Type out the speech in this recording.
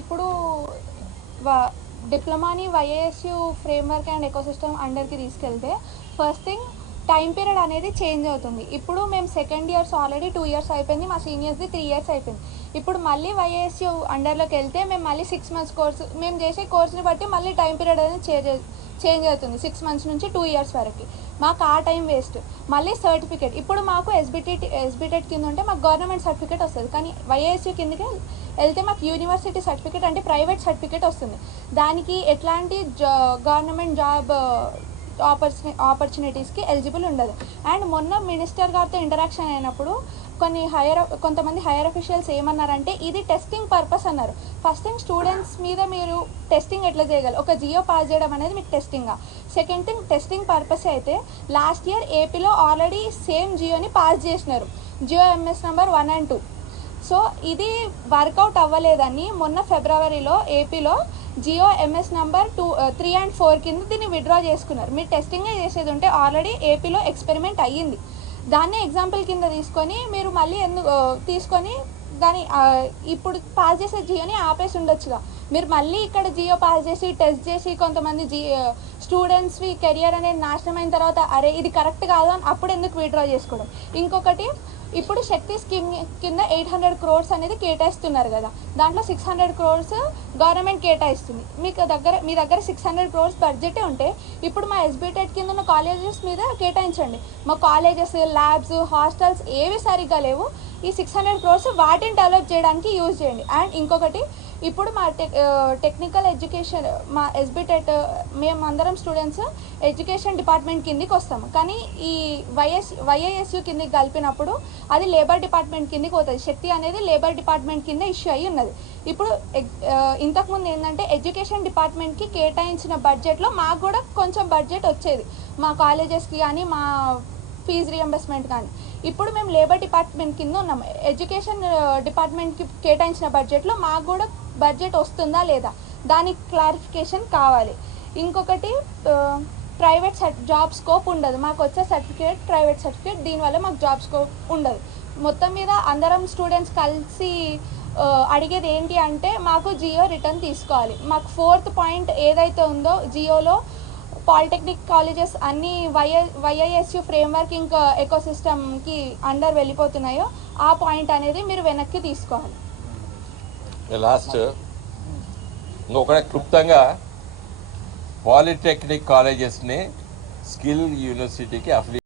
ఇప్పుడు డిప్లొమాని వైఏఎస్యు framework and ecosystem అండర్కి తీసుకెళ్తే first thing time period అనేది చేంజ్ అవుతుంది. ఇప్పుడు మేము సెకండ్ ఇయర్స్ ఆల్రెడీ 2 years అయిపోయింది, మా సీనియర్స్ది 3 years అయిపోయింది. ఇప్పుడు మళ్ళీ వైఏఎస్యు అండర్లోకి వెళ్తే మేము మళ్ళీ 6 months కోర్సు, మేము చేసే కోర్సుని బట్టి మళ్ళీ టైం పీరియడ్ అనేది చేంజ్ అవుతుంది. 6 months నుంచి 2 years వరకు. మాకు ఆ టైం వేస్ట్. మళ్ళీ సర్టిఫికేట్ ఇప్పుడు మాకు ఎస్బిటెట్ కింద ఉంటే మాకు గవర్నమెంట్ సర్టిఫికేట్ వస్తుంది, కానీ వైఏఎస్యు కిందకి వెళ్తే మాకు యూనివర్సిటీ సర్టిఫికేట్ అంటే ప్రైవేట్ సర్టిఫికేట్ వస్తుంది. దానికి ఎట్లాంటి గవర్నమెంట్ జాబ్ ఆపర్చునిటీస్కి ఎలిజిబుల్ ఉండదు. అండ్ మొన్న మినిస్టర్ గారితో ఇంటరాక్షన్ అయినప్పుడు కొంతమంది హైయర్ అఫీషియల్స్ ఏమన్నారంటే ఇది టెస్టింగ్ పర్పస్ అన్నారు. ఫస్ట్ థింగ్ స్టూడెంట్స్ మీద మీరు టెస్టింగ్ ఎట్లా చేయగలరు, ఒక జియో పాస్ చేయడం అనేది మీకు టెస్టింగా. సెకండ్ థింగ్ టెస్టింగ్ పర్పస్ అయితే లాస్ట్ ఇయర్ ఏపీలో ఆల్రెడీ సేమ్ జియోని పాస్ చేసినారు, GO MS number 1 and 2. So ఇది వర్కౌట్ అవ్వలేదని మొన్న ఫిబ్రవరిలో ఏపీలో జియో ఎంఎస్ నెంబర్ 3 and 4 కింద దీన్ని విత్డ్రా చేసుకున్నారు. మీరు టెస్టింగే చేసేది ఉంటే ఆల్రెడీ ఏపీలో ఎక్స్పెరిమెంట్ అయ్యింది, దాన్నే ఎగ్జాంపుల్ కింద తీసుకొని మీరు మళ్ళీ తీసుకొని దాని ఇప్పుడు పాస్ చేసే జియోని ఆపేసి ఉండొచ్చుగా. మీరు మళ్ళీ ఇక్కడ జియో పాస్ చేసి టెస్ట్ చేసి కొంతమంది స్టూడెంట్స్వి కెరియర్ అనేది నాశనం అయిన తర్వాత అరే ఇది కరెక్ట్ కాదు అని అప్పుడు ఎందుకు విత్డ్రా చేసుకోవడం. ఇంకొకటి ఇప్పుడు శక్తి స్కీమ్ కింద 800 crores అనేది కేటాయిస్తున్నారు కదా, దాంట్లో 600 crores గవర్నమెంట్ కేటాయిస్తుంది. మీ దగ్గర 600 crores బడ్జెటే ఉంటే ఇప్పుడు మా ఎస్బిటెట్ కింద ఉన్న కాలేజెస్ మీద కేటాయించండి. మా కాలేజెస్, ల్యాబ్స్, హాస్టల్స్ ఏవి సరిగ్గా లేవు, ఈ 600 crores వాటిని డెవలప్ చేయడానికి యూజ్ చేయండి. అండ్ ఇంకొకటి ఇప్పుడు మా టెక్నికల్ ఎడ్యుకేషన్, మా ఎస్బిటెట్ మేమందరం స్టూడెంట్స్ ఎడ్యుకేషన్ డిపార్ట్మెంట్ కిందికి వస్తాము, కానీ ఈ వైఏఎస్యు కిందికి కలిపినప్పుడు అది లేబర్ డిపార్ట్మెంట్ కిందికి పోతుంది. శక్తి అనేది లేబర్ డిపార్ట్మెంట్ కింద ఇష్యూ అయ్యి ఉన్నది. ఇప్పుడు ఇంతకుముందు ఏంటంటే ఎడ్యుకేషన్ డిపార్ట్మెంట్కి కేటాయించిన బడ్జెట్లో మాకు కూడా కొంచెం బడ్జెట్ వచ్చేది, మా కాలేజెస్కి కానీ మా ఫీజు రియంబర్స్మెంట్ కానీ. ఇప్పుడు మేము లేబర్ డిపార్ట్మెంట్ కింద ఉన్నాము, ఎడ్యుకేషన్ డిపార్ట్మెంట్కి కేటాయించిన బడ్జెట్లో మాకు కూడా బడ్జెట్ వస్తుందా లేదా దానికి క్లారిఫికేషన్ కావాలి. ఇంకొకటి ప్రైవేట్ జాబ్ స్కోప్ ఉండదు, మాకు వచ్చే సర్టిఫికేట్ ప్రైవేట్ సర్టిఫికేట్, దీనివల్ల మాకు జాబ్ స్కోప్ ఉండదు. మొత్తం మీద అందరం స్టూడెంట్స్ కలిసి అడిగేది ఏంటి అంటే మాకు జియో రిటర్న్ తీసుకోవాలి. మాకు 4th point ఏదైతే ఉందో జియోలో పాలిటెక్నిక్ కాలేజెస్ అన్నీ వైఐఎస్యు ఫ్రేమ్వర్క్ ఇంకా ఎకోసిస్టమ్కి అండర్ వెళ్ళిపోతున్నాయో ఆ పాయింట్ అనేది మీరు వెనక్కి తీసుకోవాలి. లాస్ట్ ఇంకొక క్లుప్తంగా పాలిటెక్నిక్ కాలేజెస్ని స్కిల్ యూనివర్సిటీకి అఫిలియేట్